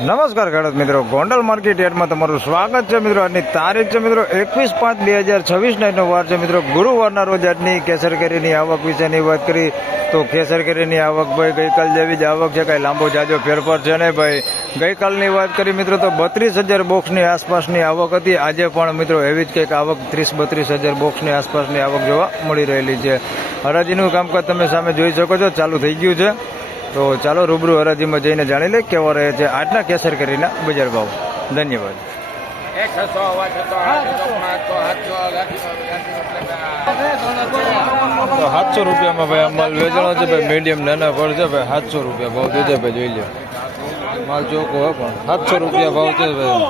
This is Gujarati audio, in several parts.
નમસ્કાર ખેડૂત મિત્રો, ગોંડલ માર્કેટ યાર્ડમાં તમારું સ્વાગત છે મિત્રો. આજની તારીખ છે મિત્રો 21/5/2026 વાર છે મિત્રો, ગુરુવારના રોજ આજની કેસર કેરીની આવક વિશેની વાત કરી તો કેસર કેરીની આવક ભાઈ ગઈકાલ જેવી જ આવક છે, કાંઈ લાંબો જાજો ફેરફાર છે ને ભાઈ. ગઈકાલની વાત કરી મિત્રો તો 32,000 બોક્સની આસપાસની આવક હતી. આજે પણ મિત્રો એવી જ કંઈક આવક 30-32,000 બોક્સની આસપાસની આવક જોવા મળી રહેલી છે. હરાજીનું કામકાજ તમે સામે જોઈ શકો છો, ચાલુ થઈ ગયું છે. તો ચાલો રૂબરૂ હરાજીમાં જઈને જાણી લે કેવા રહે છે આજના કેસર કેરીના બજાર ભાવ. ધન્યવાદ. તો 700 રૂપિયામાં ભાઈ માલ વેચાણો છે ભાઈ, મીડિયમ નાના ફળ છે ભાઈ 700 રૂપિયા ભાવ દીધે ભાઈ. જોઈ લો માલ ચોખ્ખો હોય પણ 700 રૂપિયા ભાવ છે ભાઈ.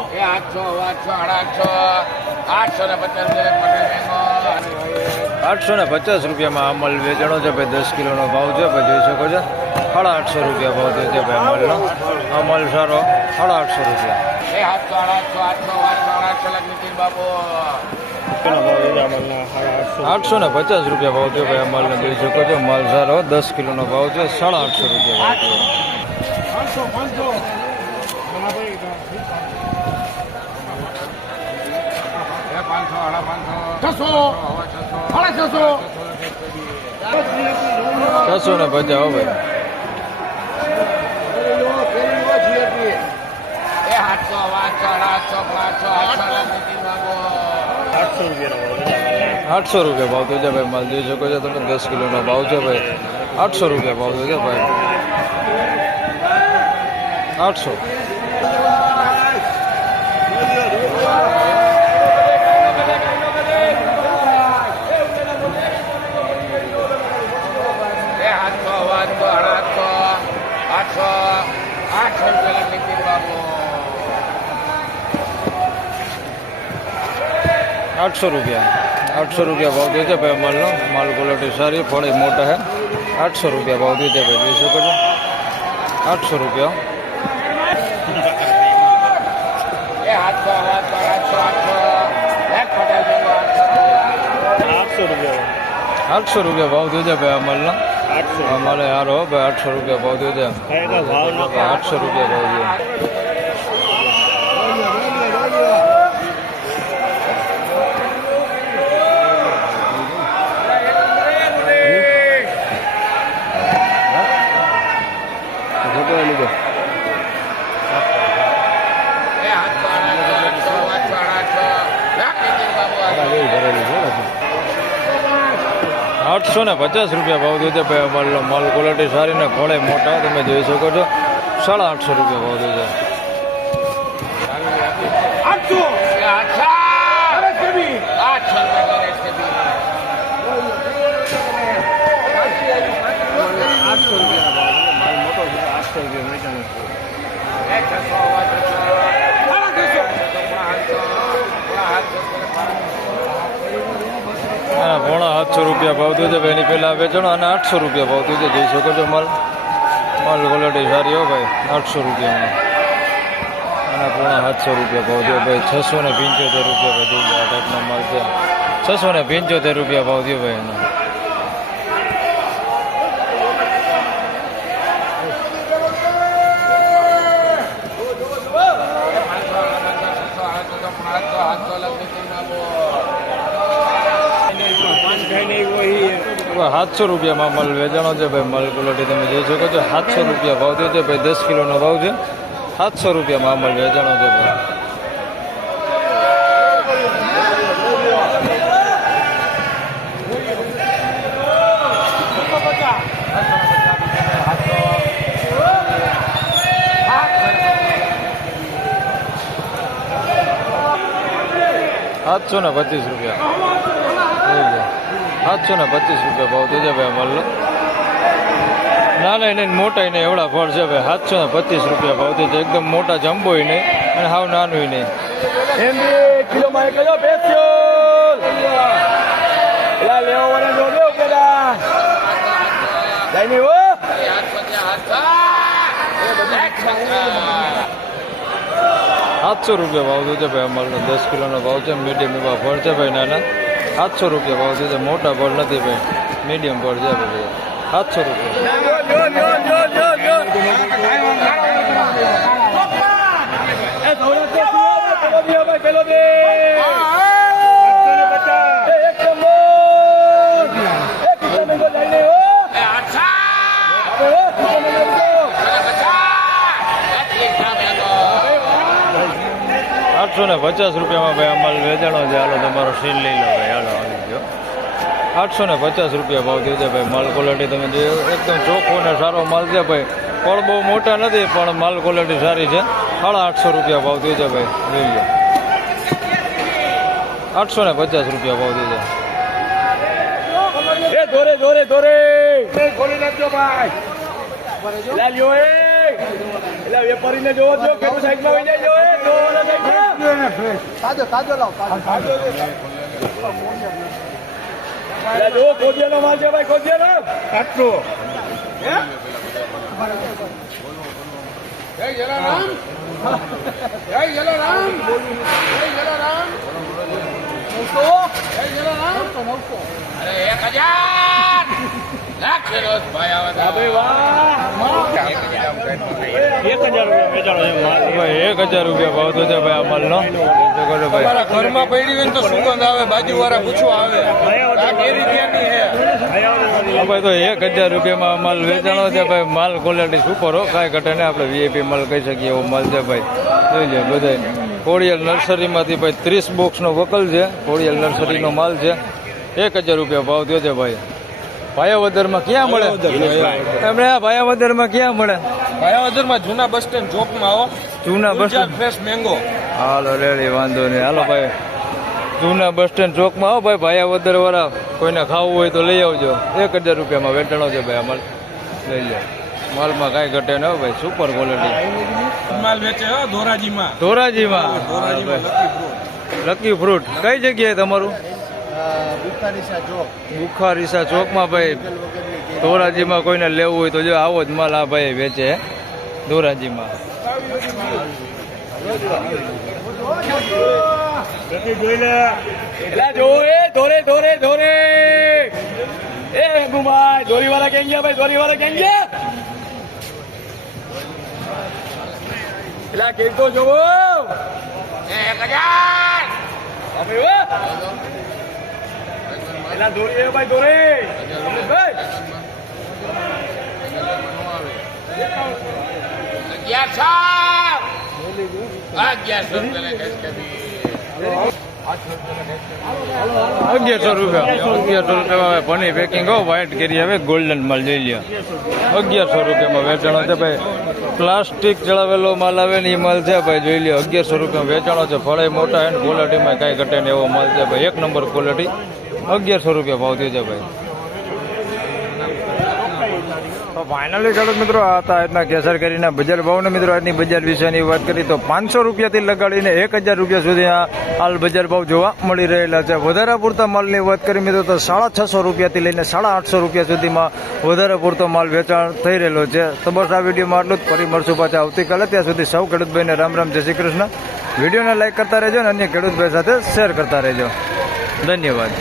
850 રૂપિયામાં આ માલ વેચાણો છે ભાઈ. 10 કિલોનો ભાવ છે ભાઈ, જોઈ શકો છો. 850 રૂપિયા ભાવ દે છે ભાઈ માલનો. આ માલ સારો 850 રૂપિયા. 850 રૂપિયા ભાવ છે ભાઈ આ માલને, જોઈ શકો છો. માલ સારો 10 કિલોનો ભાવ છે. 850 રૂપિયા ભાવ. 650 ભાઈ. 800 રૂપિયા ભાવ છે ભાઈ માલ, જોઈ શકો છો તમે. 10 કિલોનો ભાવ છે ભાઈ. 800 રૂપિયા ભાવ છે ભાઈ. 800. ₹800 ભાવ દે છે ભાઈ માલનો. માલ ક્વોલિટી સારી, ફળ મોટા है. 800 રૂપિયા ભાવ દે છે ભાઈ, જોઈ શકો છો. 800 રૂપિયા. 800 રૂપિયા ભાવ દે છે ભાઈ આ માલનો. અમારે હારો ભાઈ 800 રૂપિયા ભાવ દે છે. 800 રૂપિયા ભાવ દે. ₹850 રૂપિયા ભાવ દે છે ભાઈ માલનો. માલ ક્વોલિટી સારી ને ફળે મોટા, તમે જોઈ શકો છો. 850 રૂપિયા ભાવ દે છે. 750 રૂપિયા ભાવ દે છે ભાઈ. એની પહેલાં વેચાણો અને 800 રૂપિયા ભાવ દે છે, જોઈ શકો છો. માલ ક્વોલિટી સારી હો ભાઈ. 800 રૂપિયામાં અને 750 રૂપિયા ભાવ દે ભાઈ. 675 રૂપિયા ભાઈ. જોઈ લો આ ટાઈપનો માલ છે. 675 રૂપિયા ભાવ દે ભાઈ એનો. ₹700 રૂપિયામાં માલ વેચાણો છે ભાઈ. માલ ક્વોલિટી તમે જોઈ શકો છો. 700 રૂપિયા ભાવ દે છે ભાઈ. 10 કિલોનો ભાવ છે. 700 રૂપિયામાં માલ વેચાણો છે ભાઈ. ₹725 રૂપિયા. 725 રૂપિયા ભાવ દે છે ભાઈ માલનો. નાના નહીં મોટા નહીં એવડા ફળ છે ભાઈ. 725 રૂપિયા ભાવ દે છે. એકદમ મોટા જમ્બોય નહીં અને હાવ નાનું નહીં. ₹700 રૂપિયા ભાવ દે છે ભાઈ અમારે. 10 કિલોનો ભાવ છે. મીડિયમ એવા ફળ છે ભાઈ નાના. 700 રૂપિયા ભાવ દે છે. મોટા ફળ નથી ભાઈ, મીડિયમ ફળ છે ભાઈ. 700 રૂપિયા. 850 રૂપિયામાં ભાઈ અમાલ વેચાણો છે. હાલો તમારો સીલ લઈ લો ભાઈ. હાલો આવી ગયો 850 રૂપિયા ભાવ થયો છે ભાઈ. માલ ક્વોલિટી તમે જોયો એકદમ ચોખ્ખો ને સારો માલ છે ભાઈ. ફળ બહુ મોટા નથી પણ માલ ક્વોલિટી સારી છે. 850 રૂપિયા ભાવ થયો છે ભાઈ. જોઈ લો 850 રૂપિયા ભાવ થયો છે. એ દોરે દોરે દોરે ખોલી નાખજો ભાઈ. લ્યો એ એટલે વેપારીને જોવો છો કે સાઈડમાં વહી જાય. તાજો તાજો લાવ તાજો જો કોડિયાનો માલ છે ભાઈ. કોડિયાનો આટલો જય જલારામ જય જલારામ જય જલારામ. જય જલારામ. અરે 1000 લાખ ફેરોજ ભાઈ આવે છે ભાઈ. વાહ 1000 રૂપિયા વેચાણો છે માલ ભાઈ. 1000 રૂપિયા ભાવ તો છે ભાઈ આ માલનો. તમારા ઘરમાં પડી હોય ને તો સુગંધ આવે. બાજુવાળા પૂછવા આવે આ કેરી ક્યાંની છે. ભાઈ તો 1000 રૂપિયામાં માલ વેચાણો છે ભાઈ. માલ ક્વોલિટી સુપર હો, કાંઈ ઘટે ને. આપણે વીઆઈપી માલ કહી શકીએ એવો માલ છે ભાઈ. જોઈ લે બધા કોળિયાલ નર્સરીમાંથી ભાઈ 30 બોક્સનો વકલ છે. કોળિયાલ નર્સરીનો માલ છે. 1000 રૂપિયા ભાવ થયો છે ભાઈ. ભાયાવદરમાં ક્યાં મળે એમને? આ ભાયાવદરમાં ક્યાં મળે? ભાયાવદરમાં જૂના બસ સ્ટેન્ડ ચોકમાં આવો. જૂના બસ સ્ટેન્ડ ફ્રેશ મેંગો. હાલો રેડી વાંધો નહીં. હાલો ભાઈ જૂના બસ સ્ટેન્ડ ચોકમાં આવો ભાઈ. ભાયાવદર વાળા કોઈને ખાવું હોય તો લઈ આવજો. 1000 રૂપિયામાં વેચાણો છે ભાઈ. અમાલ લઈ લે. માલમાં કાંઈ ઘટે ન ભાઈ. સુપર ક્વોલિટી માલ વેચે હો ધોરાજીમાં. ધોરાજીમાં લકી ફ્રૂટ. કઈ જગ્યાએ તમારું? બુખારીસા ચોકમાં ભાઈ. ધોરાજીમાં કોઈને લેવું હોય તો જો આવો જ માલ આ ભાઈ વેચે ધોરાજીમાં. ધોરે ધોરે ધોરે એ ભાઈ ધોરી વાળા કેમ ગયા ભાઈ? ધોરી વાળા કેમ ગયા? પેલા કેમ તો જોવો 1000 પેલા દોરી ભાઈ દોરે ભાઈ 1100 રૂપિયા પનીર પેકિંગ હો. વ્હાઈટ કેરી હવે ગોલ્ડન માલ જોઈ લ્યો. 1100 રૂપિયામાં વેચાણો છે ભાઈ. પ્લાસ્ટિક ચડાવેલો માલ આવે ને એ માલ છે ભાઈ. જોઈ લ્યો 1100 રૂપિયામાં વેચાણો છે. ફળે મોટા અને ક્વોલિટીમાં કાંઈ ઘટે ને એવો માલ છે ભાઈ. 1 નંબર ક્વોલિટી. 1100 રૂપિયા ભાવ થયો છે ભાઈ. તો ફાઇનલી ખેડૂત મિત્રો આ હતા આજના કેસર કેરીના બજાર ભાવને. મિત્રો આજની બજાર વિશેની વાત કરી તો 500 રૂપિયાથી લગાડીને 1000 રૂપિયા સુધી હાલ બજાર ભાવ જોવા મળી રહેલા છે. વધારે પૂરતા માલની વાત કરી મિત્રો તો 650 રૂપિયાથી લઈને 850 રૂપિયા સુધીમાં વધારે પૂરતો માલ વેચાણ થઈ રહેલો છે. તો બસ આ વિડીયોમાં આટલું જ. ફરી મળશું પાછા આવતીકાલે. ત્યાં સુધી સૌ ખેડૂતભાઈને રામ રામ, જય શ્રી કૃષ્ણ. વિડીયોને લાઈક કરતા રહેજો અને અન્ય ખેડૂતભાઈ સાથે શેર કરતા રહેજો. ધન્યવાદ.